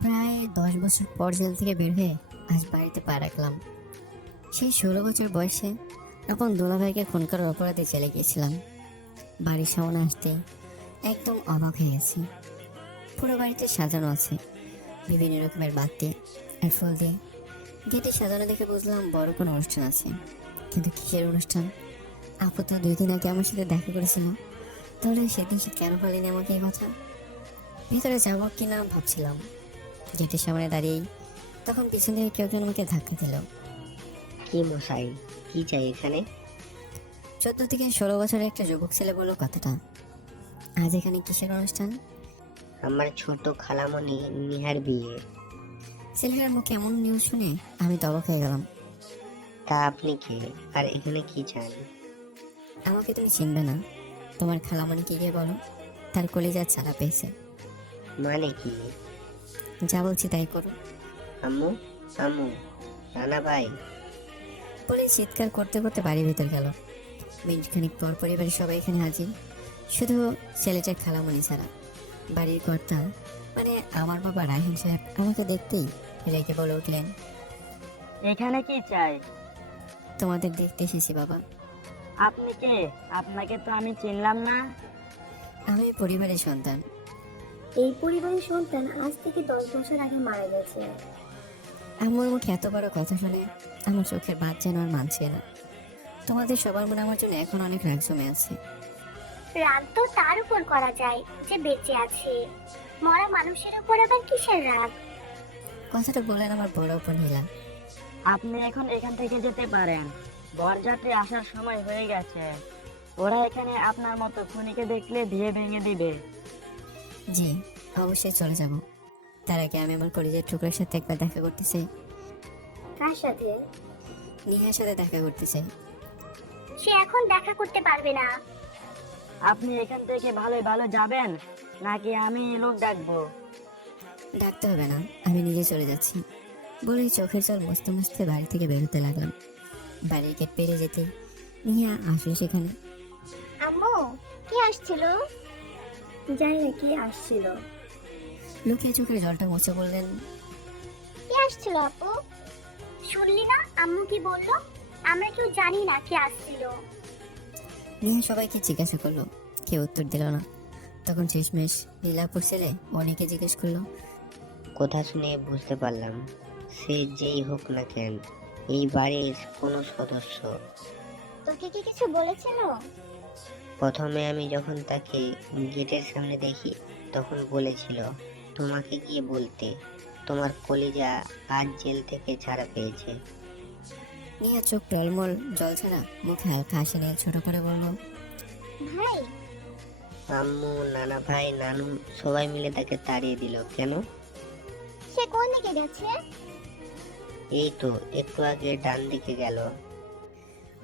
প্রায় 10 বছর পর জেল থেকে বের হয়ে আজ বাড়িতে পা রাখলাম। সেই 16 বছর বয়সে আপন দুলাভাইকে খুন করার অপরাধে চলে গিয়েছিলাম। বাড়ির সামনে আসতে একদম অবাক হয়ে গেছি। পুরো বাড়িতে সাজানো আছে বিভিন্ন রকমের বাতি আর ফুল দিয়ে। গেটে সাজানো দেখে বুঝলাম বড় কোনো অনুষ্ঠান আছে, কিন্তু কিসের অনুষ্ঠান? আপু তো 2 দিন আগে আমার সাথে দেখা করেছিল, তাহলে সেদিন সে কেন বলেনি আমাকে এই কথা? ভিতরে যাবো কিনা ভাবছিলাম, গেটের সামনে দাঁড়িয়েই তখন পিছন থেকে কেউ কেন আমাকে ধাক্কা দিল। কি মশাই, কি চাই এখানে? 14 থেকে 16 বছরের একটা যুবক ছেলে বলল কথাটা। আজ এখানে কিসের অনুষ্ঠান? আমার ছোট খালামণি নিহার বিয়ে। ছেলেটার মুখে এমন নিউজ শুনে আমি তো অবাক হয়ে গেলাম। তা আপনি কে, আর এখানে কি চান? আমাকে তুমি চিনবে না, তোমার খালামণিকে গিয়ে বলো তার কলিজা ছাড়া পেয়েছে। মানে কি? যা বলছি তাই করো। আম্মু, আম্মু, রানা ভাই। বলে চিৎকার করতে করতে বাড়ির ভিতর গেল। মিনিট খানিক পর পরিবারের সবাই এখানে হাজির, শুধু ছেলেটার খালামণি ছাড়া। বাড়ির কর্তা মানে আমার বাবা রাহিম সাহেব আমাকে দেখতেই রেগে বলে উঠলেন, এখানে কি চাই? তোমাদের দেখতে এসেছি বাবা। আপনি কে? আপনাকে তো আমি চিনলাম না। আমি পরিবারের সন্তান। এই পরিবারের সন্তান আজ থেকে 10 বছর আগে মারা গেছে। আমার মুখে এত বড় কথা শুনে আমার চোখের বাদ যেন আর মানছে না। তোমাদের সবার মনে আমার জন্য এখন অনেক রাগ জমে আছে। রাগ তো তার উপর করা যায় যে বেঁচে আছে, মরা মানুষের উপর আবার কিসের রাগ? কথাটা বলেন আমার বড় বোন নীলা। আপনি এখন এখান থেকে যেতে পারেন, বরযাত্রী আসার সময় হয়ে গেছে। ওরা এখানে আপনার মতো খুনিকে দেখলে বিয়ে ভেঙে দিবে। জি, অবশ্যই চলে যাব। তার আগে আমি আমার কলেজের টুকরার সাথে একবার দেখা করতে চাই। কার সাথে? নিহার সাথে দেখা করতে চাই। সে এখন দেখা করতে পারবে না। আপনি এখান থেকে ভালো ভালো যাবেন, নাকি আমি লোক ডাকবো? ডাকতে হবে না, আমি নিজে চলে যাচ্ছি। বলেই চোখের জল মুছতে মুছতে বাড়ি থেকে বেরোতে লাগলাম। বাড়ির গেট পেরিয়ে যেতে নিহা আসলো সেখানে। আম্মু, কি আসছিল? জানি না কি আসছিল। লুকিয়ে চোখের জলটা মুছে বললেন, কি আসছিল আপু? শুনলি না আম্মু কি বললো? আমরা কেউ জানি না কি আসছিল। নিহা সবাইকে জিজ্ঞাসা করলো, কেউ উত্তর দিল না। তখন শেষমেশ নীলাপুর ছেলে অনেকে জিজ্ঞেস করলো, কথা শুনে বুঝতে পারলাম সে যেই হোক না কেন এই বাড়ির কোনো সদস্য। তোকে কি কিছু বলেছিল? প্রথমে আমি যখন তাকে গেটের সামনে দেখি তখন বলেছিল তোমাকে গিয়ে বলতে তোমার কলিজা আজ জেল থেকে ছাড়া পেয়েছে। নিহা চোখ টলমল জল ছাড়া মুখে হালকা হাসি নিয়ে ছোট করে বলল, ভাই, আম্মু, নানা ভাই, নানু সবাই মিলে তাকে তাড়িয়ে দিল কেন? সে কোন দিকে গেছে? এই তো একটু আগে ডান দিকে গেল।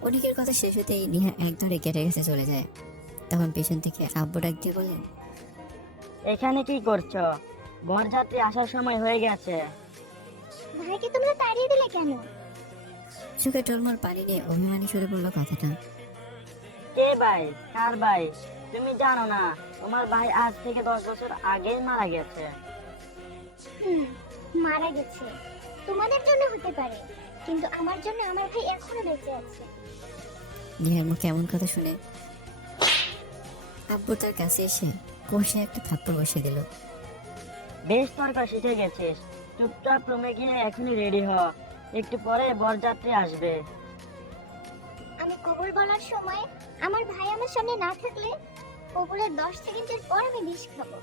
অনেকের কথা শেষ হতেই নিহা এক ধরে গেটের কাছে চলে যায়। তখন পেছন থেকে আব্বু ডাক দিয়ে বললেন, এখানে কি করছো? বরযাত্রী আসার সময় হয়ে গেছে। ভাইকে তোমরা তাড়িয়ে দিলে কেন? চোখে টলমল পানি নিয়ে অভিমানী সুরে বলল কথাটা। কে ভাই? কার ভাই? তুমি জানো না তোমার ভাই আজ থেকে 10 বছর আগেই মারা গেছে। হুম, মারা গেছে। তোমাদের জন্য হতে পারে, কিন্তু আমার জন্য আমার ভাই এখনো বেঁচে আছে। নিহার মুখে এমন কথা শুনে আব্বু তার কাছে এসে কষে একটা থাপ্পড় বসিয়ে দিল। বেশ তর্ক শিখে গেছিস, চুপচাপ রুমে গিয়ে এখনই রেডি হ, একটু পরে বরযাত্রী আসবে। আমি কবুল বলার সময় আমার ভাই আমার সামনে না থাকলে কবুলের 10 সেকেন্ডের পর আমি বিষ খাবো।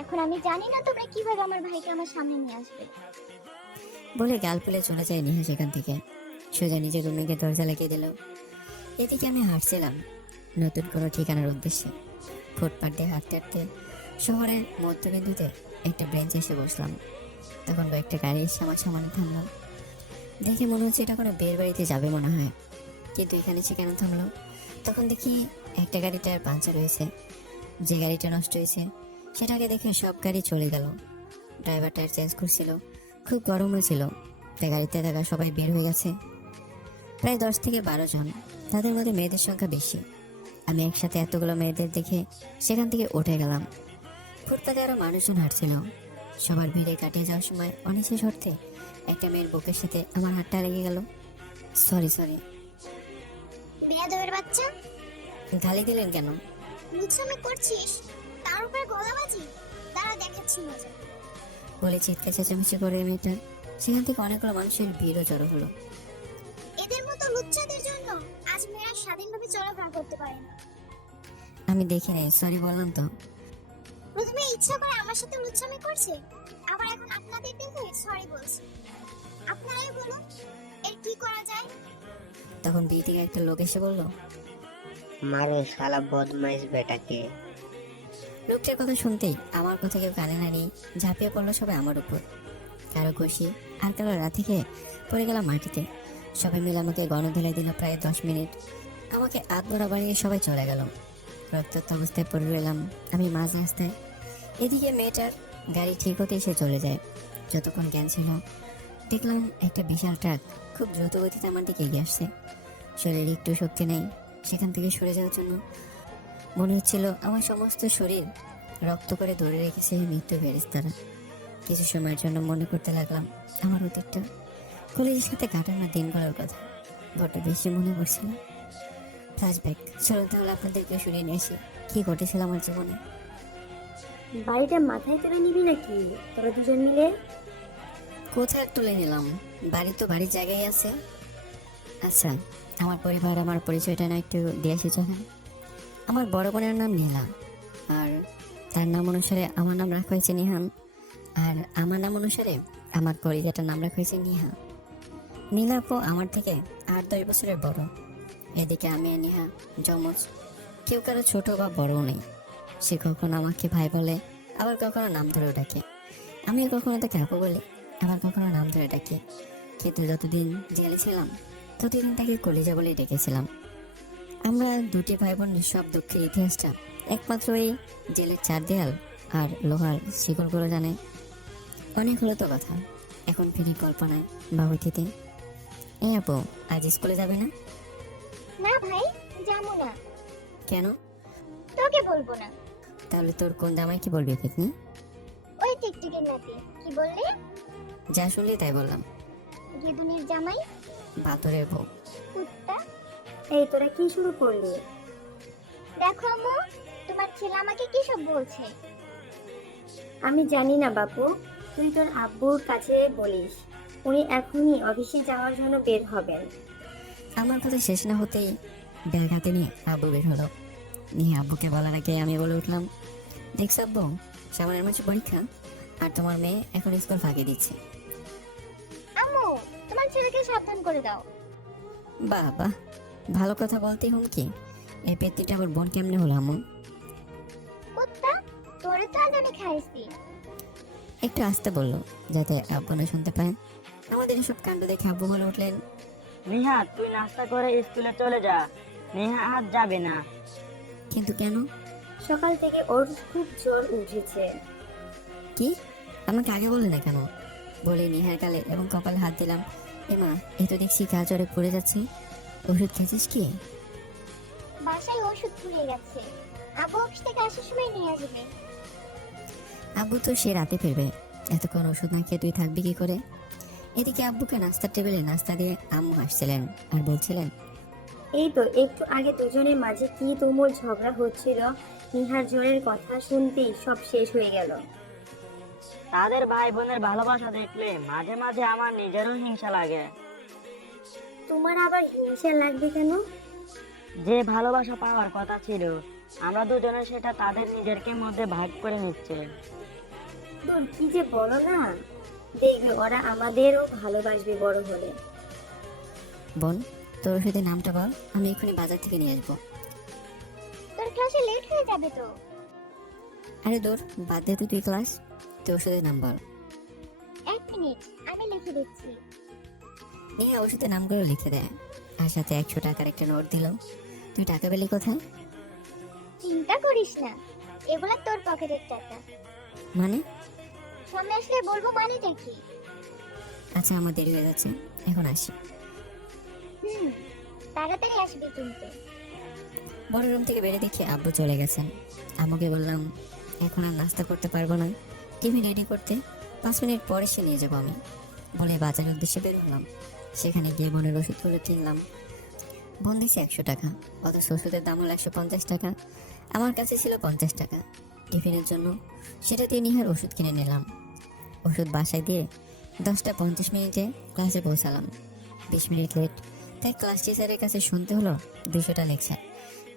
এখন আমি জানি না তোমরা কিভাবে আমার ভাইকে আমার সামনে নিয়ে আসবে। বলে গাল ফুলে চলে যায় নিহা সেখান থেকে। সোজা নিজের রুমে গিয়ে দরজা লাগিয়ে দিল। এদিকে আমি হাঁটছিলাম নতুন কোনো ঠিকানার উদ্দেশ্যে। ফুটপাথ দিয়ে হাঁটতে হাঁটতে শহরের মধ্যবিন্দুতে একটা বেঞ্চে এসে বসলাম। তখন কয়েকটা গাড়ি এসে আমার সামনে থামলো। দেখে মনে হচ্ছে এটা কোনো বের বাড়িতে যাবে মনে হয়, কিন্তু এখানে সে কেন থামলো? তখন দেখি একটা গাড়ি টায়ার পাঞ্চার হয়েছে। যে গাড়িটা নষ্ট হয়েছে সেটাকে দেখে সব গাড়ি চলে গেল। ড্রাইভার টায়ার চেঞ্জ করছিল, খুব গরম হয়েছিল, তাই গাড়িতে থাকা সবাই বের হয়ে গেছে। প্রায় 10 থেকে 12 জন, তাদের মধ্যে মেয়েদের সংখ্যা বেশি। আমি একসাথে এতগুলো মেয়েদের দেখে সেখান থেকে উঠে গেলাম। ফুটপাতে আরো মানুষজন হাঁটছিল, সবার ভিড়ে কাটিয়ে যাওয়ার সময় অনিশেষ অর্থে একটা মেয়ের বুকের সাথে আমার হাতটা লেগে গেল। Sorry sorry. বেয়াদবের বাচ্চা, গালি দিলেন কেন? লুচ্ছামি করছিস, তার উপরে গলাবাজি। দাঁড়া দেখাচ্ছি মজা। বলে চিৎকার চেঁচামেচি করে মেয়েটা। সেখান থেকে অনেকগুলো মানুষের ভিড়ও জড়ো হলো। এদের মতো লুচ্চাদের জন্য আজ মেয়েরা স্বাধীনভাবে চলাফেরা করতে পারে না। আমি দেখি নাই, সরি বললাম তো। প্রথমে ইচ্ছা করে আমার সাথে লুচ্ছামি করছে, আবার এখন আপনাদের দেখে সরি বলছে। আপনারাই বলুন এর কি করা যায়? তখন বিয়ে থেকে একটা লোক এসে বলল, মারো শালা বদমাইশ বেটাকে। লোকটার কথা শুনতেই আমার কথা কেউ কানে না নিয়ে ঝাঁপিয়ে পড়লো সবাই আমার উপর। কারো কষি আর কারো রাতে খেয়ে পড়ে গেলাম মাটিতে। সবাই মিলে আমাকে গণধোলাই দিল প্রায় 10 মিনিট। আমাকে আধ বড়া বাড়িয়ে সবাই চলে গেল। রক্তাক্ত অবস্থায় পড়ে রইলাম আমি মাঝ রাস্তায়। এদিকে মেয়েটার গাড়ি ঠিক হতে এসে চলে যায়। যতক্ষণ জ্ঞান ছিল দেখলাম একটা বিশাল ট্রাক খুব দ্রুত গতিতে আমার দিকে এগিয়ে আসছে। শরীরে একটু শক্তি নেই, সেখান থেকে সরে যাওয়ার জন্য মনে হচ্ছিল আমার সমস্ত শরীর রক্ত করে ধরে রেখেছে মৃত্যু ফেরেশতারা। কিছু সময়ের জন্য মনে করতে লাগলাম আমার অতীতটা, কলেজের সাথে কাটানো দিনগুলোর কথা বড্ড বেশি মনে পড়ছিল। ফ্ল্যাশব্যাক। চলুন তাহলে আপনাদেরকে শুনিয়ে নিয়ে আসি কি ঘটেছিল আমার জীবনে। বাড়িটা মাথায় তুলে নিবি নাকি তোরা দুজন মিলে? কোথায় তুলে নিলাম? বাড়ি তো বাড়ির জায়গায় আছে। আচ্ছা, আমার পরিবার আমার পরিচয়টা না একটু দিয়ে আসি যখন। আমার বড় বোনের নাম নীলা, আর তার নাম অনুসারে আমার নাম রাখা হয়েছে নিহান। আর আমার নাম অনুসারে আমার কলিজাটার নাম রাখা হয়েছে নিহা। নীলা আপু আমার থেকে 8-10 বছরের বড়। এদিকে আমি আর নিহা যমজ, কেউ কারো ছোট বা বড়ও নেই। সে কখনো আমাকে ভাই বলে, আবার কখনো নাম ধরেও ডাকে। আমিও কখনো তাকে আপু বলি, আবার কখনো নাম ধরে ডাকি। কিন্তু যতদিন জেলে ছিলাম ততদিন তাকে কলিজা বলে ডেকেছিলাম। আমরা দুটি ভাই বোন সব দুঃখের ইতিহাসটা একমাত্র এই জেলের 4 দেয়াল আর লোহার শিকলগুলো জানে। অনেক হলো তো কথা, এখন ফিরি কল্পনায় বা অতীতে। এই আপু, আজ স্কুলে যাবে না? না ভাই, যাবো না। কেন? তোকে বলবো না। তাহলে তোর কোন জামাই কি বলবি পিকনি? ওই টিকটিকের নাতি। কি বললি? যা শুনলি তাই বললাম। গেদুনির জামাই, বাতরের বউ। কুত্তা। এই তোরা কি শুরু করলি? দেখো আম্মু, তোমার ছেলে আমাকে কি সব বলছে। আমি জানি না বাপু, তুই তোর আব্বুর কাছে বলিস। উনি এখনই অফিসে যাওয়ার জন্য বের হবেন। আমার কথা শেষ না হতেই ব্যাগ হাতে নিয়ে আব্বু বের হলো। নিয়ে আব্বুকে বলার আগে আমি বলে উঠলাম, দেখছ আব্বু, সামনের মাসে পরীক্ষা আর তোমার মেয়ে এখন স্কুল ফাঁকি দিচ্ছে। আম্মু, তোমার ছেলেকে সাবধান করে দাও। বাহ বাহ, ভালো কথা বলতেই হুমকি। এই পেত্তিটা আমার বোন কেমনে হলো আমু? কুত্তা, তোরে তো আজ আমি খাইছি। একটু আসতে বললো যাতে আব্বু না শুনতে পায়। আমাদের এসব কাণ্ড দেখে আব্বু বলে উঠলেন, নিহা, তুই নাস্তা করে স্কুলে চলে যা। নেহা আজ যাবে না। কিন্তু কেন? সকাল থেকে ওর খুব জ্বর উঠেছে। কি? আমাকে আগে বললে না কেন? বলে নিহার গালে এবং কপালে হাত দিলাম। এমা, এই তো দেখছি গা জ্বরে পড়ে যাচ্ছে। ওষুধ খেয়েছিস কি? বাসায় ওষুধ ফুরিয়ে গেছে, আব্বু অফিস থেকে আসার সময় নিয়ে আসবে। আব্বু তো সে রাতে ফিরবে, এতক্ষণ ওষুধ না খেয়ে তুই থাকবি কি করে? এদিকে আব্বুকে নাস্তার টেবিলে নাস্তা দিয়ে আম্মু আসছিলেন আর বলছিলেন, এই তো একটু আগে দুজনের মাঝে কি তুমুল ঝগড়া হচ্ছিল, নিহার জ্বরের কথা শুনতেই সব শেষ হয়ে গেল। তাদের ভাই বোনের ভালোবাসা দেখলে মাঝে মাঝে আমার নিজেরও হিংসা লাগে। তোমার আবার হিংসা লাগবে কেন? যে ভালোবাসা পাওয়ার কথা ছিল, আমরা দুজনে সেটা তাদের নিজেরকে মধ্যে ভাগ করে নিচ্ছে। তোর কি যে বলো না, দেখবে ওরা আমাদেরও ভালোবাসবে বড় হলে। বোন, তোর ওষুধের নামটা বল, আমি এক্ষুনি বাজার থেকে নিয়ে আসবো। তোর ক্লাসে লেট হয়ে যাবে তো। আরে দূর, বাদ দে তো তুই ক্লাস, তোর ওষুধের নাম বল। 1 মিনিট, আমি লিখে দিচ্ছি। নিয়ে ওষুধের নামগুলো লিখে দেয় আর সাথে 100 টাকার একটা নোট দিল। তুই টাকা পেলি কোথায়? চিন্তা করিস না, এগুলা তোর পকেটের টাকা। মানে? সামনে আসলে বলবো মানেটা কি। আচ্ছা, আমার দেরি হয়ে যাচ্ছে, এখন আসি। তাড়াতাড়ি আসবি কিন্তু। বড় রুম থেকে বেরিয়ে দেখি আব্বু চলে গেছেন। আম্মুকে বললাম, এখন আর নাস্তা করতে পারবো না, টিফিন রেডি করতে 5 মিনিট পরে সে নিয়ে যাবো আমি বলে বাজারের উদ্দেশ্যে বের হলাম। সেখানে গিয়ে বোনের ওষুধগুলো কিনলাম। বোন দিয়েছে 100 টাকা, অথচ ওষুধের দাম হলো 150 টাকা। আমার কাছে ছিল 50 টাকা টিফিনের জন্য, সেটা দিয়ে নিহার ওষুধ কিনে নিলাম। ওষুধ বাসায় দিয়ে 10টা 50 মিনিটে ক্লাসে পৌঁছালাম। 20 মিনিট লেট, তাই ক্লাস টিচারের কাছে শুনতে হলো 200টা লেকচার।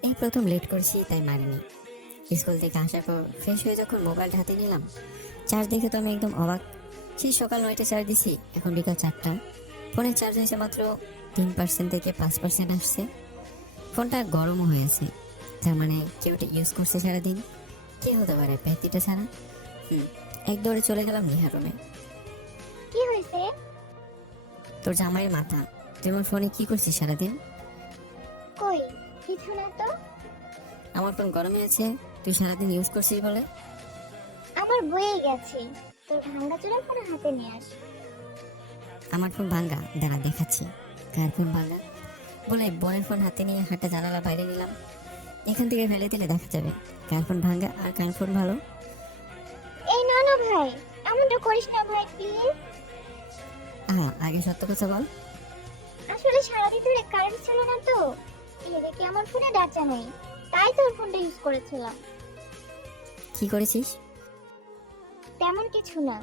এই প্রথম লেট করেছি, তাই মারিনি। স্কুল থেকে আসার পর ফ্রেশ হয়ে যখন মোবাইলটা হাতে নিলাম, চার্জ দেখে তো আমি একদম অবাক। সেই সকাল 9টায় চার্জ দিছি, এখন বিকাল 4টা। ফোনের চার্জ হয়েছে মাত্র 3% থেকে 5% আসছে। ফোনটা গরমও হয়েছে, তার মানে কেউ এটা ইউজ করছে সারাদিন। কে হতে পারে প্যাকেটটা ছাড়া? এক দৌড়ে চলে গেলাম নিহার রুমে। কি হয়েছে? তোর জামাইয়ের মাথা, তুই আমার ফোনে কি করছিস সারাদিন? কই কিছু না তো। আমার ফোন গরমে আছে, তুই সারাদিন ইউজ করছিস বলে। আমার বয়ে গেছে, তোর ভাঙ্গা চোরা ফোন হাতে নিয়ে আস। আমার ফোন ভাঙ্গা, দাঁড়া দেখাচ্ছি। কার ফোন ভাঙ্গা? বলে বোনের ফোন হাতে নিয়ে হাঁটা জানালা বাইরে নিলাম। এখান থেকে ফেলে দিলে দেখা যাবে কার ফোন ভাঙ্গা আর কার ফোন ভালো। এই না না ভাই, এমনটা করিস না ভাই প্লিজ। আগে সত্য কথা বল। আসলে সারাদিন ধরে কারেন্ট ছিল না তো, এদিকে আমার ফোনে ডাটা নেই, তাই তোর ফোনটা ইউজ করেছিলাম। কি করেছিস? তেমন কিছু না,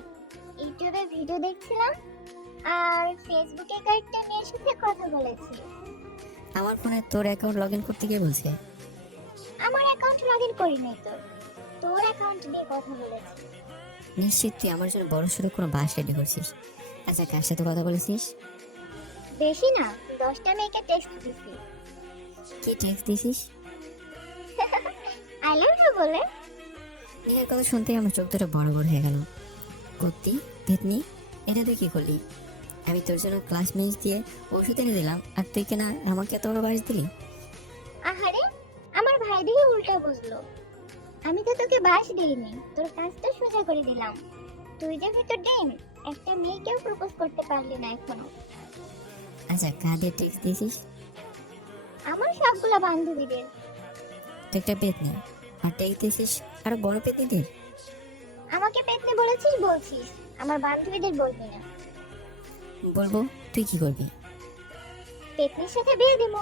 ইউটিউবে ভিডিও দেখছিলাম আর ফেসবুকে কয়েকটা মেয়ের সাথে কথা বলেছি। আমার ফোনে তোর অ্যাকাউন্ট লগ ইন করতে গিয়ে বলছে। আমার অ্যাকাউন্ট লগ ইন করি নাই তো, তোর অ্যাকাউন্ট দিয়ে কথা বলেছি। নিশ্চিত তুই আমার জন্য বড় সড়ো কোনো বাস রেডি করছিস? আচ্ছা, কার সাথে কথা বলেছিস? বেশি না, 10টা মেয়েকে টেক্সট দিছি। কি টেক্সট দিছিস? আই লাভ ইউ বলে। নিহার কথা শুনতেই আমার চোখ দুটো বড় বড় হয়ে গেল। কত্তি ভেতনি, এটা তুই কি করলি? আমি তোর জন্য ক্লাস মিস দিয়ে ওষুধ এনে দিলাম, আর তুই কেনা আমাকে এত বড় বাস দিলি? আহারে, আমার ভাই দেখে উল্টা বুঝলো। আমি তো তোকে বাস দিইনি, তোর কাজটা সোজা করে দিলাম। তুই যে ভিতর ডিম, একটা মেয়েকেও প্রপোজ করতে পারলি না এখনো। আচ্ছা, কাদের টেক্সট দিয়েছিস? আমার সবগুলো বান্ধবীদের। তুই একটা পেতনি, আর টেক্সট দিয়েছিস আরো বড় পেতনিদের। আমাকে পেতনি বলেছিস বলছিস, আমার বান্ধবীদের বলবি না। বলবো, তুই কি করবি? পেতনির সাথে বিয়ে দিব।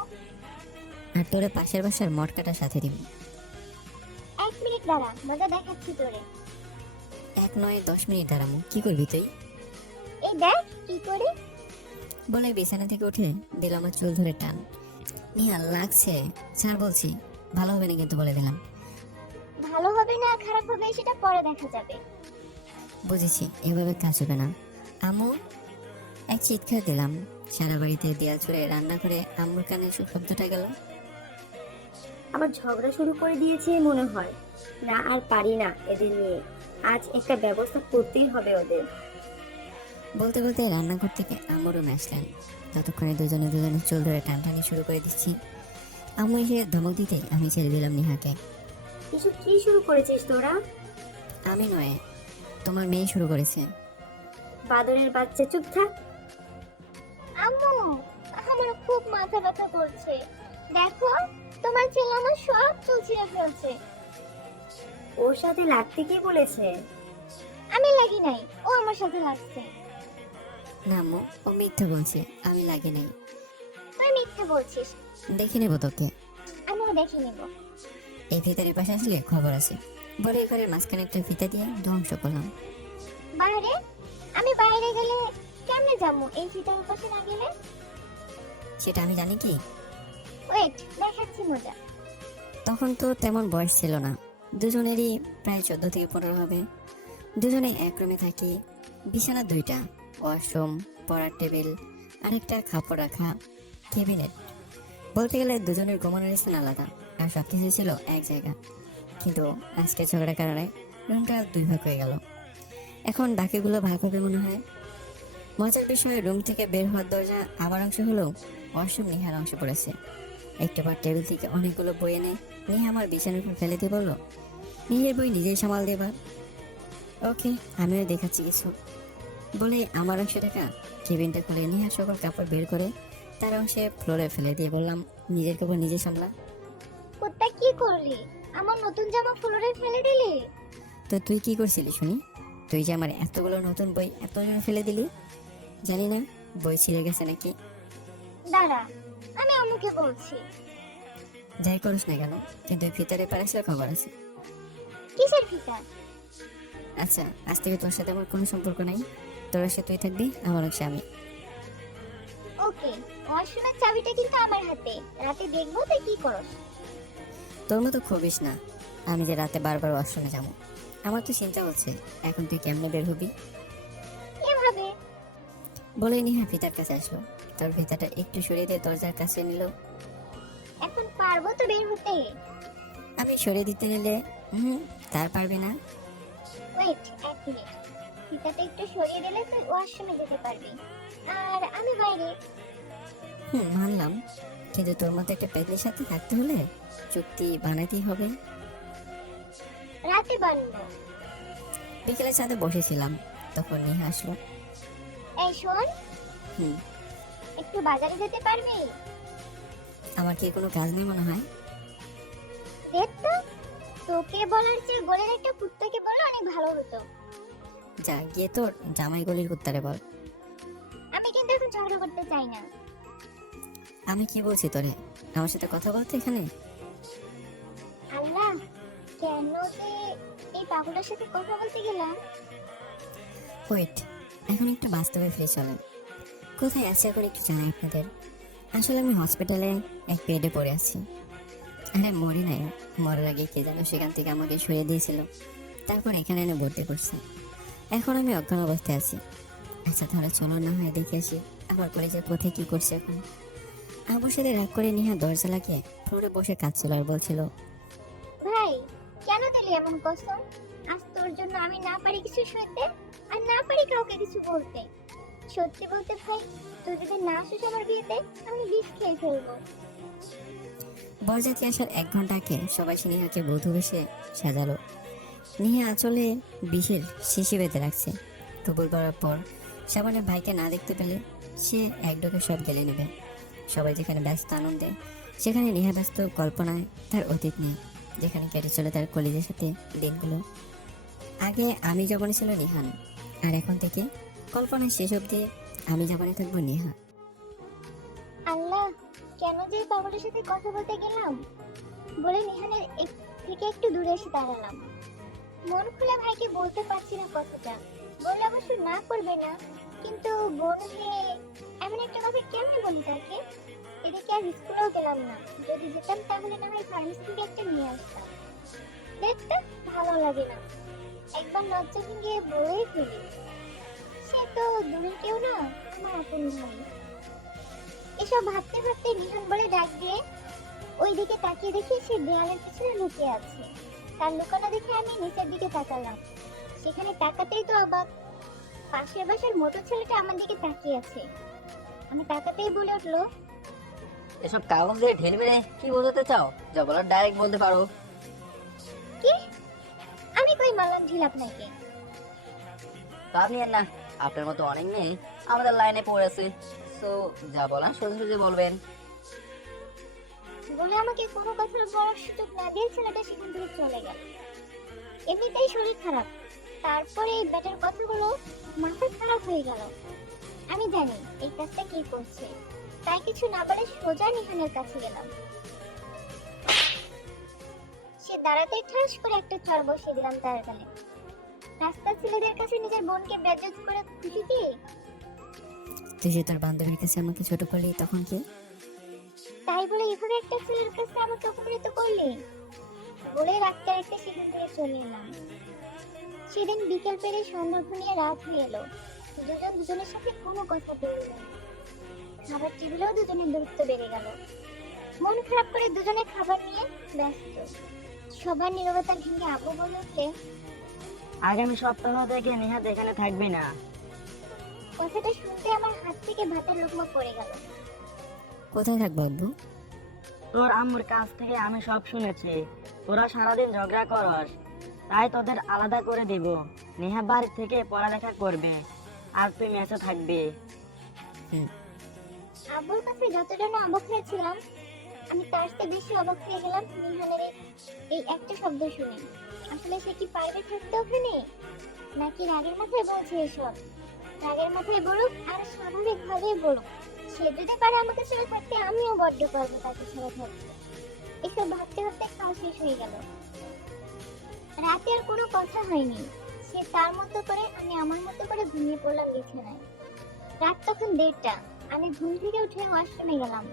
আর তোরে পাশের বাসার মটকাটার সাথে দিবি। 1 মিনিট দাঁড়া, মজা দেখাচ্ছি তোরে। 1 নয় 10 মিনিট দাঁড়াবো, কি করবি তুই? এই দেখ কি করে। বলে বিছানা থেকে উঠে দিল আমার চুল ধরে টান। নিহাল লাগছে, স্যার বলছি, ভালো হবে না কিন্তু বলে দিলাম। ভালো হবে না খারাপ হবে সেটা পরে দেখা যাবে। বুঝেছি, এভাবে কাজ হবে না। আম্মু, এক চিৎকার দিলাম। সারা বাড়িতে দেয়াল ছুঁড়ে রান্না করে আম্মুর কানে শব্দটা গেল। আবার ঝগড়া শুরু করে দিয়েছে মনে হয়। না আর পারি না এদের নিয়ে, আজ একটা ব্যবস্থা করতেই হবে ওদের। বলতে বলতে রান্নাঘর থেকে আম্মু রুমে আসলেন। ততক্ষণে দুজনে চুল ধরে টানটানি শুরু করে দিচ্ছি। আম্মু এসে ধমক দিতে আমি ছেড়ে দিলাম নিহাকে। এসব কি শুরু করেছিস তোরা? আমি নয়, তোমার মেয়ে শুরু করেছে। বাদরের বাচ্চা, চুপ থাক। আম্মু, আমার খুব মাথা ব্যথা করছে। দেখো, তোমার ছেলে আমার সব চুল ছিঁড়ে ফেলছে। ওর সাথে লাগতে কি বলেছে? আমি লাগি নাই, ও আমার সাথে লাগছে। না আম্মু, ও মিথ্যা বলছে, আমি লাগে নাই। তুই মিথ্যে বলছিস। দেখে নেবো তোকে। আমিও দেখে নিব। এই ফিতারের পাশে আসলে খবর আছে বলে এই ঘরের মাঝখানে একটা ফিতা দিয়ে ধ্বংস করলাম। বাইরে? আমি বাইরে গেলে কেমনে যাবো এই ফিতার পাশে না গেলে? সেটা আমি জানি কি। ওয়েট, দেখাচ্ছি মজা। তখন তো তেমন বয়স ছিল না, দুজনেরই প্রায় 14 থেকে 15 হবে। দুজনে এক রুমে থাকি, বিছানা 2টা, ওয়াশরুম, পড়ার টেবিল, আরেকটা কাপড় রাখা, ক্যাবিনেট। বলতে গেলে দুজনের ঘুমানোর স্থান আলাদা, আর সবকিছু ছিল এক জায়গা। কিন্তু আজকে ঝগড়ার কারণে রুমটা 2 ভাগ হয়ে গেল। এখন বাকিগুলো ভাগ হবে মনে হয়। মজার বিষয়, রুম থেকে বের হওয়ার দরজা আমার অংশ হলেও ওয়াশরুম নিহার অংশ পড়েছে। একটু পর টেবিল থেকে অনেকগুলো বই এনে নিয়ে আমার বিছানার উপর ফেলে দিয়ে বললো, নিজের বই নিজেই সামাল দেবার। ওকে, আমিও দেখাচ্ছি কিছু বলে আমার অংশ টাকা কেবিনটা খুলে নিহার সকল কাপড় বের করে তার অংশে ফ্লোরে ফেলে দিয়ে বললাম, নিজের কাপড় নিজে সামলা। কুত্তা কি করলি? আমার নতুন জামা ফ্লোরে ফেলে দিলি? তো তুই কি করছিলি শুনি? তুই যে আমার এতগুলো নতুন বই এত জন্য ফেলে দিলি, জানি না বই ছিঁড়ে গেছে নাকি। দাঁড়া, আমি আম্মুকে বলছি। যাই করিস না কেন, কিন্তু ভিতরে পারাসের খবর আছে। কিসের ফিতার? আচ্ছা, আজ থেকে তোর সাথে আমার কোনো সম্পর্ক নাই। তোর সে তুই থাকবি, আমার হচ্ছে আমি। ওকে, ওয়াশরুমের চাবিটা কিন্তু আমার হাতে। রাতে দেখবো তুই কি করস। তোর মতো খুবিস না, আমি যে রাতে বারবার ওয়াশরুমে যাবো। আমার তো চিন্তা হচ্ছে এখন তুই কেমনে বের হবি। এভাবে বলে নিহা ফিতার কাছে আসলো, তোর ফিতাটা একটু সরিয়ে দিয়ে দরজার কাছে নিল। এখন পারবো তো বের হতে? আমি সরিয়ে দিতে নিলে তার পারবে না। ওয়েট, এক মিনিট। ফিতাটা একটু সরিয়ে দিলে তুই ওয়াশরুমে যেতে পারবি, আর আমি বাইরে। মানলাম, কিন্তু তোর মতো একটা পেতনির সাথে থাকতে হলে চুক্তি বানাতেই হবে। রাতে বানবো। বিকেলে ছাদে বসেছিলাম, তখন নিহা আসলো। এই শোন, হুম একটু বাজারে যেতে পারবি? আমার কি কোনো কাজ নেই মনে হয়? দেখ তো, তোকে বলার চেয়ে গোলের একটা কুত্তাকে বললে অনেক ভালো হতো। যা গিয়ে তোর জামাই গলির কুত্তারে বল। আমি কিন্তু এখন ঝগড়া করতে চাই না। আমি কি বলছি তোরে, আমার সাথে কথা বলতে এখানে? আল্লাহ, কেন যে এই পাগলের সাথে কথা বলতে গেলাম। ওয়েট, এখন একটু বাস্তবে ফিরে চলেন। কোথায় আছি এখন একটু জানাই আপনাদের। আসলে আমি হসপিটালে এক বেডে পড়ে আছি। আরে মরি নাই, মরার আগে কে যেন সেখান থেকে আমাকে সরিয়ে দিয়েছিল, তারপর এখানে এনে ভর্তি করছে। এখন আমি অজ্ঞান অবস্থায় আছি। আচ্ছা তাহলে চলো না হয় দেখে আসি আমার কলেজের কোথায় কি করছে এখন। আমার সাথে রাগ করে নিহা দরজা লাগিয়ে ফ্লোরে বসে কাঁদছিল আর বলছিল, ভাই, কেন দিলি এমন কসম? আজ তোর জন্য আমি না পারি কিছু সইতে, আর না পারি কাউকে কিছু বলতে। সত্যি বলতে ভাই, তুই যদি না আসিস আমার বিয়েতে, আমি বিষ খেয়ে ফেলবো। বরযাত্রী আসার 1 ঘন্টা আগে সবাই সে নিহাকে বধূ বেশে সাজালো। নিহা আঁচলে বিষের শিশি বেঁধে রাখছে। কবুল করার পর সাবানের ভাইকে না দেখতে পেলে সে একডোকে সব গেলে নেবে। সবাই যেখানে ব্যস্ত আনন্দে, সেখানে নিহা ব্যস্ত কল্পনায় তার অতীত নেই, যেখানে কেটে চলে তার কলেজের সাথে দিনগুলো। আগে আমি যবনে ছিল নিহান, আর এখন থেকে কল্পনায় শেষ অব্দি আমি যবনে থাকবো নিহা। আল্লাহ, কেন যে এই পাগলের সাথে কথা বলতে গেলাম? বলে নিহানের থেকে একটু দূরে এসে দাঁড়ালাম। মন খুলে ভাইকে বলতে পারছি না কথাটা। বলে অবশ্য না করবে না, কিন্তু বোন হয়ে এমন একটা কথা কেমনে বলি তাকে? এদিকে আর স্কুলেও গেলাম না। যদি যেতাম তাহলে না হয় ফার্মেসি থেকে একটা নিয়ে আসতাম। দেখতে ভালো লাগে না, একবার লজ্জা ভেঙে বলেই ফেলি। সে তো দূরে কেউ না, আমার আপন ভাই। এসব ভাবতে ভাবতে নিহান বলে ডাক দিয়ে ওই দিকে তাকিয়ে দেখি সে দেয়ালের পিছনে লুকিয়ে আছে। তার লুকানো দেখে আমি নিচের দিকে তাকালাম। সেখানে তাকাতেই তো অবাক, পাশের বাসার মোটর ছেলেটা আমার দিকে তাকিয়ে আছে। আমি তাকাতেই বলে উঠলো, এসব কাগজ দিয়ে ঢেল মেরে কি বোঝাতে চাও? যা বলার ডাইরেক্ট বলতে পারো। কি? আমি কই মারলাম ঢিল আপনাকে? তা নিয়েন না, আপনার মতো অনেক মেয়ে আমাদের লাইনে পড়েছে। সো যা বলার সোজা সোজা বলবেন। বলে আমাকে কোনো কথা বলার সুযোগ না দিয়ে ছেলেটা সেখান থেকে চলে গেল। এমনিতেই শরীর খারাপ, তারপরে এই ব্যাটার কথাগুলো মাথা খারাপ হয়ে গেল। আমি জানি এই কাজটা কে করছে, তাই কিছু না বলে সোজা নিহানের কাছে গেলাম। সে দাঁড়াতে ঠাস করে একটা চড় বসিয়ে দিলাম তার গালে। রাস্তার ছেলেদের কাছে নিজের বোনকে বেজ্জত করে খুশি দিয়ে, তুই যে তোর বান্ধবীর কাছে আমাকে ছোট করলি তখন কি? তাই বলে এভাবে একটা ছেলের কাছে আমাকে অপমানিত করলি? বলে রাখতে রাখতে সেখান থেকে চলে এলাম। সেদিন বিকেল পেরে সন্ধ্যা ঘনিয়ে রাত হয়ে এলো। দুজন দুজনের সাথে কোনো কথা বলল না। খাবার টেবিলেও দুজনের দূরত্ব বেড়ে গেল। মন খারাপ করে দুজনে খাবার নিয়ে ব্যস্ত। সবার নীরবতা ভেঙে আবু বলে উঠলে, আগামী সপ্তাহ থেকে নিহাত এখানে থাকবে না। কথাটা শুনতে আমার হাত থেকে ভাতের লোকমা পড়ে গেল। কোথায় থাকবো আব্বু? তোর আম্মুর কাছ থেকে আমি সব শুনেছি। তোরা সারাদিন ঝগড়া করস, তাই তোদের আলাদা করে দিব। নেহা বাড়ি থেকে পড়ালেখা করবে, আর তুই মেসে থাকবি। আব্বুর কাছে যতটা না অবাক হয়েছিলাম, আমি তার চেয়ে বেশি অবাক হয়ে গেলাম নিহানের এই একটা শব্দ শুনে। আসলে সে কি পারবে থাকতে ওখানে? নাকি রাগের মাথায় বলছে এসব? রাগের মাথায় বলুক আর স্বাভাবিক ভাবেই বলুক, সে যদি পারে আমাকে ছেড়ে থাকতে, আমিও বড্ড পারবো তাকে ছেড়ে থাকতে। এসব ভাবতে ভাবতে কাল শেষ হয়ে গেল। রাতে আর কোনো কথা হয়নি। সে তার মতো করে, আমি আমার মতো করে ঘুমিয়ে পড়লাম বিছানায়। রাত তখন 1:30। আমি ঘুম থেকে উঠে ওয়াশরুমে গেলাম।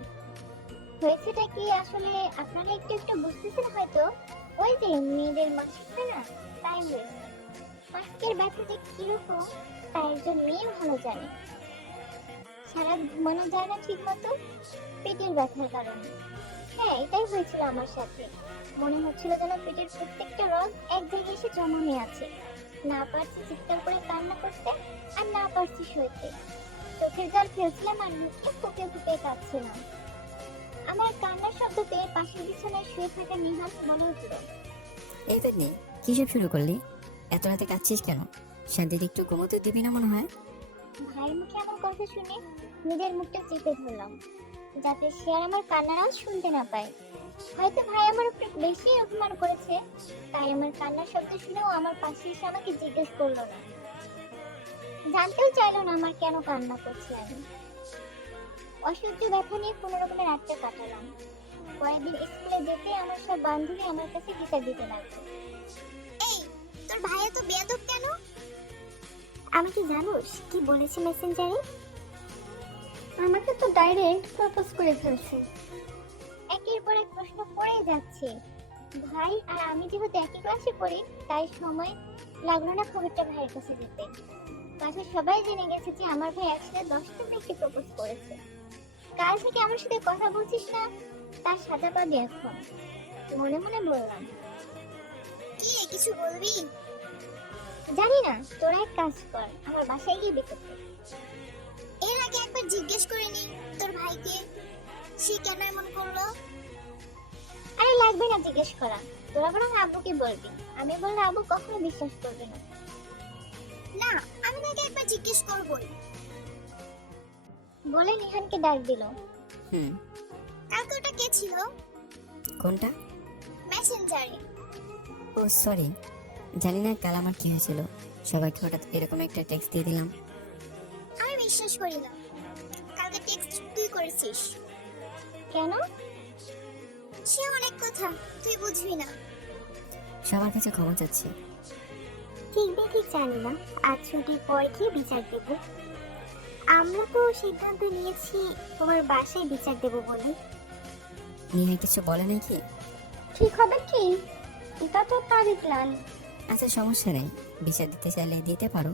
হয়েছেটা কি আসলে আপনারা একটু একটু বুঝতেছেন হয়তো। ওই যে মেয়েদের মাসিকটা না, তাই হয়েছে। মাসিকের ব্যথা যে কিরকম তা একজন মেয়ে ভালো জানে। সারা ঘুমানো যায় না ঠিক মতো, পেটের ব্যথার কারণে। হ্যাঁ, এটাই হয়েছিল আমার সাথে। মনে হচ্ছিল যেন পেটের প্রত্যেকটা রগ এক জায়গায় এসে জমা হয়ে আছে। না পারছি চিৎকার করে কান্না করতে, আর না পারছি সইতে। চোখের জল ফেলছিলাম আর মুখে ফুঁকে ফুঁকে কাঁদছিলাম। আমার কান্নার শব্দ পেয়ে পাশের বিছানায় শুয়ে থাকা নিহান বলে উঠল, এই পেতনি, কি সব শুরু করলি? এত রাতে কাঁদছিস কেন? শান্তিতে একটু ঘুমোতে দিবি না মনে হয়? ভাইয়ের মুখে আমার কথা শুনে নিজের মুখটা চেপে ধরলাম, যাতে সে আর আমার কান্নার আওয়াজ শুনতে না পায়। হয়তো ভাই আমার উপর বেশি অভিমান করেছে, তাই আমার কান্নার শব্দ শুনেও আমার পাশে এসে আমাকে জিজ্ঞেস করলো না। জানতেও চাইলো না আমার কেন কান্না করছি আমি। অসহ্য ব্যথা নিয়ে কোনো রকমে রাতটা কাটালাম। পরের দিন স্কুলে যেতে আমার সব বান্ধবী আমার কাছে বিচার দিতে লাগলো। এই, তোর ভাইয়া তো বেয়াদব কেন? আমি কি জানোস কি বলেছে মেসেঞ্জারে? আমাকে তো ডাইরেক্ট প্রপোজ করে ফেলছে। একের পর এক প্রশ্ন পড়ে যাচ্ছে। ভাই আর আমি যেহেতু একই ক্লাসে পড়ি, তাই সময় লাগলো না খবরটা ভাইয়ের কাছে দিতে। ক্লাসে সবাই জেনে গেছে যে আমার ভাই একসাথে 10টা মেয়েকে প্রপোজ করেছে। কাল থেকে আমার সাথে কথা বলছিস না, তার সাজা পাবি এখন। মনে মনে বললাম, কি কিছু বলবি? জানি না, তোরা এক কাজ কর, আমার বাসায় গিয়ে বিয়ে করতে। এর আগে একবার জিজ্ঞেস করে নি তোর ভাইকে সে কেন এমন করলো। আরে লাগবে না জিজ্ঞেস করা, তোরা বরং আব্বুকে বলবি। আমি বললে আব্বু কখনো বিশ্বাস করবে না। না, আমি তাকে একবার জিজ্ঞেস করবই বলে নিহানকে ডাক দিল। হুম, কালকে ওটা কে ছিল? কোনটা? মেসেঞ্জারে। ও সরি, জানি না কাল আমার কি হয়েছিল, সবাইকে হঠাৎ এরকম একটা টেক্সট দিয়ে দিলাম। আমি বিশ্বাস করি না কালকে টেক্সট তুই করেছিস। কেন? সে অনেক কথা তুই বুঝবি না। সবার কাছে ক্ষমা চাচ্ছি। ঠিক জানি না, আজ ছুটির পর কি বিচার দেব। আমরা তো সিদ্ধান্ত নিয়েছি তোমার বাসায় বিচার দেব বলে। নিহা কিছু বলে নাই কি? ঠিক হবে কি? এটা তো তারই প্ল্যান। আচ্ছা, সমস্যা নেই, বিচার দিতে চাইলে দিতে পারো।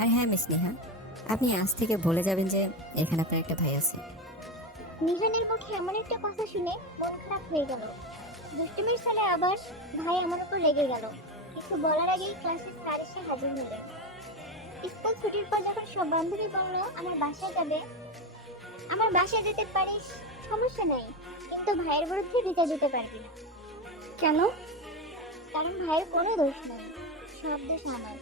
আর হ্যাঁ মিস নেহা, আপনি আজ থেকে বলে যাবেন যে এখানে আপনার একটা ভাই আছে। নিহানের মুখে এমন একটা কথা শুনে মন খারাপ হয়ে গেল। দুষ্টুমির সালে আবার ভাই আমার উপর রেগে গেল। কিছু বলার আগেই ক্লাসে স্যার এসে হাজির হলেন। স্কুল ছুটির পর যখন সব বান্ধবী বললো আমার বাসায় যাবে, আমার বাসায় যেতে পারিস, সমস্যা নেই, কিন্তু ভাইয়ের বিরুদ্ধে বিচার দিতে পারবি না। কেন? কারণ ভাইয়ের কোনো দোষ নেই, সব দোষ আমার।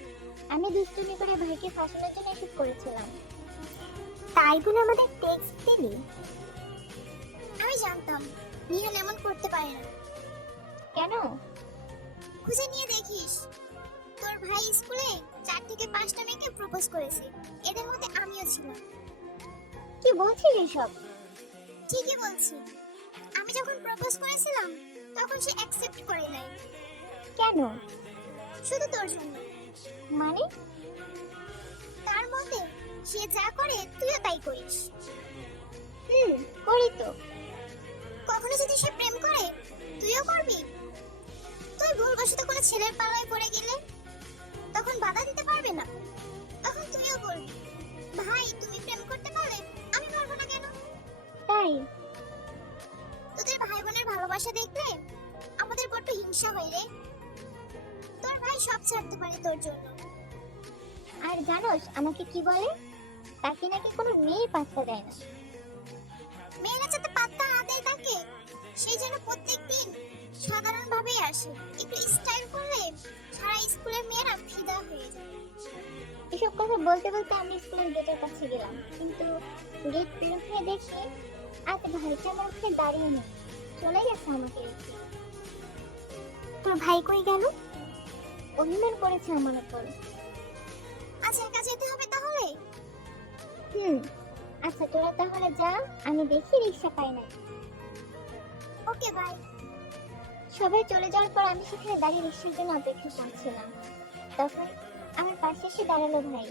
আমি দুষ্টুমি করে ভাইকে ফাঁসানোর জন্য এসব করেছিলাম। তাই বলে আমাদের টেক্সট দিলি? আমি জানতাম নিহান এমন করতে পারে না। কেন? খুঁজে নিয়ে দেখিস, তোর ভাই স্কুলে 4 থেকে 5টা মেয়েকে প্রপোজ করেছে, এদের মধ্যে আমিও ছিলাম। কি বলছিস এসব? ঠিকই বলছি। আমি যখন প্রপোজ করেছিলাম তখন সে অ্যাকসেপ্ট করে নাই। কেন? শুধু তোর জন্য। মানে? তার মতে সে যা করে তুইও তাই করিস। করি তো। কখনো যদি সে প্রেম করে তুইও করবি? তুই ভুলবশত কোনো ছেলের পাল্লায় পড়ে গেলে তখন বাধা দিতে পারবে না, তখন তুইও বলবি ভাই তুমি প্রেম করতে পারলে আমি পারবো না কেন? তাই তোদের ভাই বোনের ভালোবাসা দেখলে আমাদের বড্ড হিংসা হয় রে। তোর ভাই সব ছাড়তে পারে তোর জন্য। আর জানোস আমাকে কি বলে? তাকে নাকি কোনো মেয়ে পাত্তা দেয় না। মেয়েরা যাতে পাত্তা না দেয় তাকে, সেই জন্য প্রত্যেকদিন সাধারণ ভাবেই আসে, একটু স্টাইল করলে সারা স্কুলের মেয়েরা ফিদা হয়ে যায়। এসব কথা বলতে বলতে আমি স্কুলের গেটের কাছে গেলাম, কিন্তু গেট পের হয়ে দেখি আজ ভাইটা আমার ওখানে দাঁড়িয়ে নেই, চলে গেছে আমাকে রেখে। তোর ভাই কই গেল? অভিমান করেছে আমার উপর। আচ্ছা একা যেতে হবে তাহলে? আচ্ছা তোরা তাহলে যা, আমি দেখি রিক্সা পাই না। Okay bye. সবাই চলে যাওয়ার পর আমি সেখানে দাঁড়িয়ে রিক্সার জন্য অপেক্ষা করছিলাম। তখন আমার পাশে এসে দাঁড়ালো ভাই।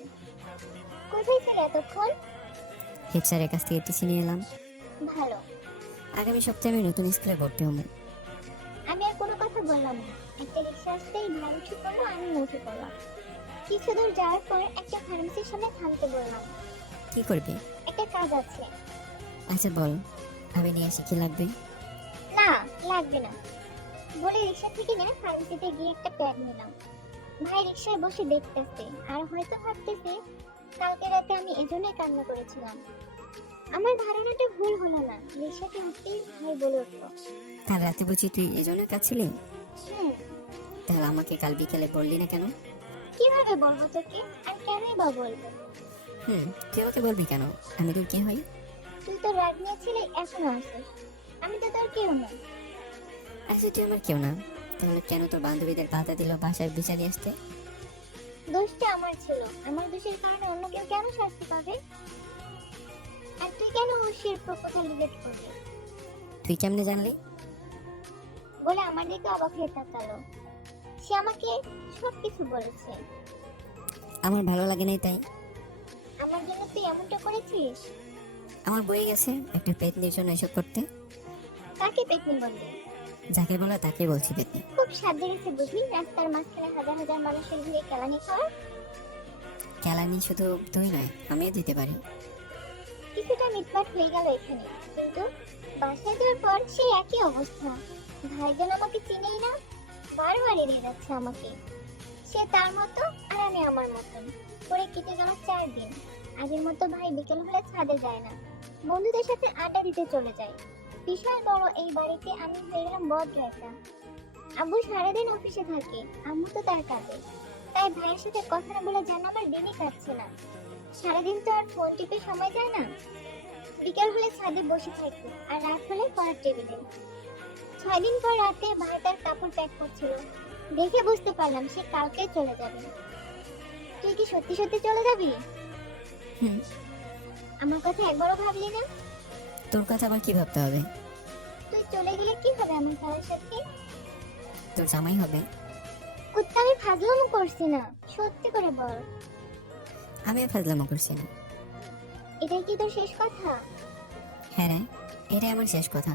কোথায় ছিল এতক্ষণ? হেড স্যারের কাছ থেকে টিসি নিয়ে এলাম। ভালো। আগামী সপ্তাহে আমি নতুন স্কুলে ভর্তি হবো। আমি আর কোনো কথা বললাম না। একটা রিক্সা আসতেই ভাই উঠে পড়লো, আমি উঠে পড়লাম। কিছু দূর যাওয়ার পর একটা ফার্মেসির সামনে থামতে বললাম। কি করবি? একটা কাজ আছে। আচ্ছা বল, আমি নিয়ে আসি, কি লাগবে? না লাগবে না বলে রিক্সা থেকে নেমে ফার্মেসিতে গিয়ে একটা প্যাড নিলাম। ভাই রিক্সায় বসে দেখতেছে আর হয়তো ভাবতেছে কালকে রাতে আমি এজন্যই কান্না করেছিলাম। আমার ধারণাটা ভুল হলো না। রিক্সাতে উঠতেই ভাই বলে উঠলো, কাল রাতে বুঝি তুই এজন্য কাঁদছিলি? হুম। তাহলে আমাকে কাল বিকেলে বললি না কেন? কিভাবে বলবো তোকে, আর কেনই বা বলবো? তুই আমাকে বলবি কেন? আমি তোর কে হই? তুই তো রাগ নিয়েছিলি, এখনো আসিস। আমি তো তোর কেউ না। আচ্ছা তুই আমার কেউ না, তাহলে কেন তোর বান্ধবীদের বাধা দিল বাসায় বিচারে আসতে? দোষটা আমার ছিল। আমার দোষের কারণে অন্য কেউ কেন শাস্তি পাবে? আর তুই কেন হুশিয়ার প্রপোজাল রিজেক্ট করবি তুই কেমনে জানলি? বলে আমার দিকে অবাক হয়ে তাকালো। সে আমাকে সবকিছু বলেছে। আমার ভালো লাগে নাই তাই? আমার জন্য তুই এমনটা করেছিস? আমার বই গেছে একটা পেতনির জন্য এসব করতে। কাকে পেতনি বললি? যাকে বলা তাকে বলছি পেতনি। খুব সাধ্যে গেছে বুঝলি রাস্তার মাঝখানে হাজার হাজার মানুষের ভিড়ে কেলানি খাওয়া। কেলানি শুধু তুই নয়, আমিও দিতে পারি। কিছুটা মিটমাট হয়ে গেল এখানে, কিন্তু বাসায় যাওয়ার পর সেই একই অবস্থা। ভাইজান আমাকে চিনেই না, বারবার এড়িয়ে যাচ্ছে আমাকে। সে তার মতো আর আমি আমার মতন করে কেটে গেল 4 দিন। আগের মতো ভাই বিকেল হলে ছাদে যায় না, বন্ধুদের সাথে আড্ডা দিতে চলে যায়। বিশাল বড় এই বাড়িতে আমি হয়ে গেলাম বড় একা। আব্বু সারাদিন অফিসে থাকে, আম্মু তো তার কাজে। তাই ভাইয়ের সাথে কথা না বলে যেন আমার দিনই কাটছে না। সারাদিন তো আর ফোন টিপে সময় যায় না। বিকেল হলে ছাদে বসে থাকি আর রাত হলে পড়ার টেবিলে। 6 দিন পর রাতে ভাই তার কাপড় প্যাক করছিল। দেখে বুঝতে পারলাম সে কালকে চলে যাবে। তুই কি সত্যি সত্যি চলে যাবি? হুম। আমার কথা একবারও ভাবলি না? তোর কথা আবার কি ভাবতে হবে? তুই চলে গেলে কি হবে আমার খালার সাথে? তোর জামাই হবে। কুত্তা আমি ফাজলামো করছি না, সত্যি করে বল। আমি ফাজলামো করছি না। এটাই কি তোর শেষ কথা? হ্যাঁ রে, এটাই আমার শেষ কথা।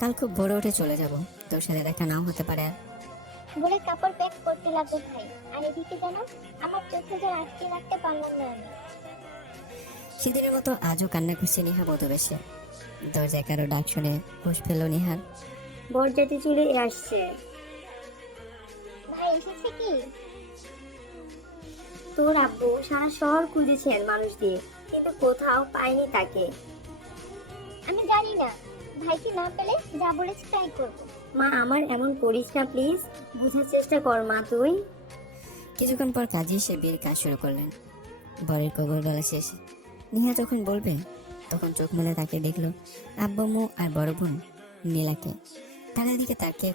কাল খুব ভোরে উঠে চলে যাব, তোর সাথে দেখা নাও হতে পারে। আর বলে কাপড় প্যাক করতে লাগলো ভাই। আর এদিকে যেন আমার চোখে যা আটকে রাখতে পারলাম না আমি। সেদিনের মতো আজও কান্না করছে নিহা বধবেশে। দরজায় কারো ডাক শুনে হুঁশ ফেলল নিহার। বরযাত্রী চলে আসছে। ভাই এসেছে কি? তোর আব্বু সারা শহর খুঁজেছেন মানুষ দিয়ে, কিন্তু কোথাও পায়নি তাকে। আমি জানি না, ভাইকে না পেলে যা বলেছি তাই করবো। মা আমার এমন করিস না প্লিজ, বোঝার চেষ্টা কর মা তুই। কিছুক্ষণ পর কাজী এসে বিয়ের কাজ শুরু করলেন। বরের কবর গলা শেষ। নিহা যখন বলবে তখন চোখ মেলে তাকে দেখলো আব্বু আম্মু আর বড় বোন নীলাকে। তাদের দিকে তাকিয়ে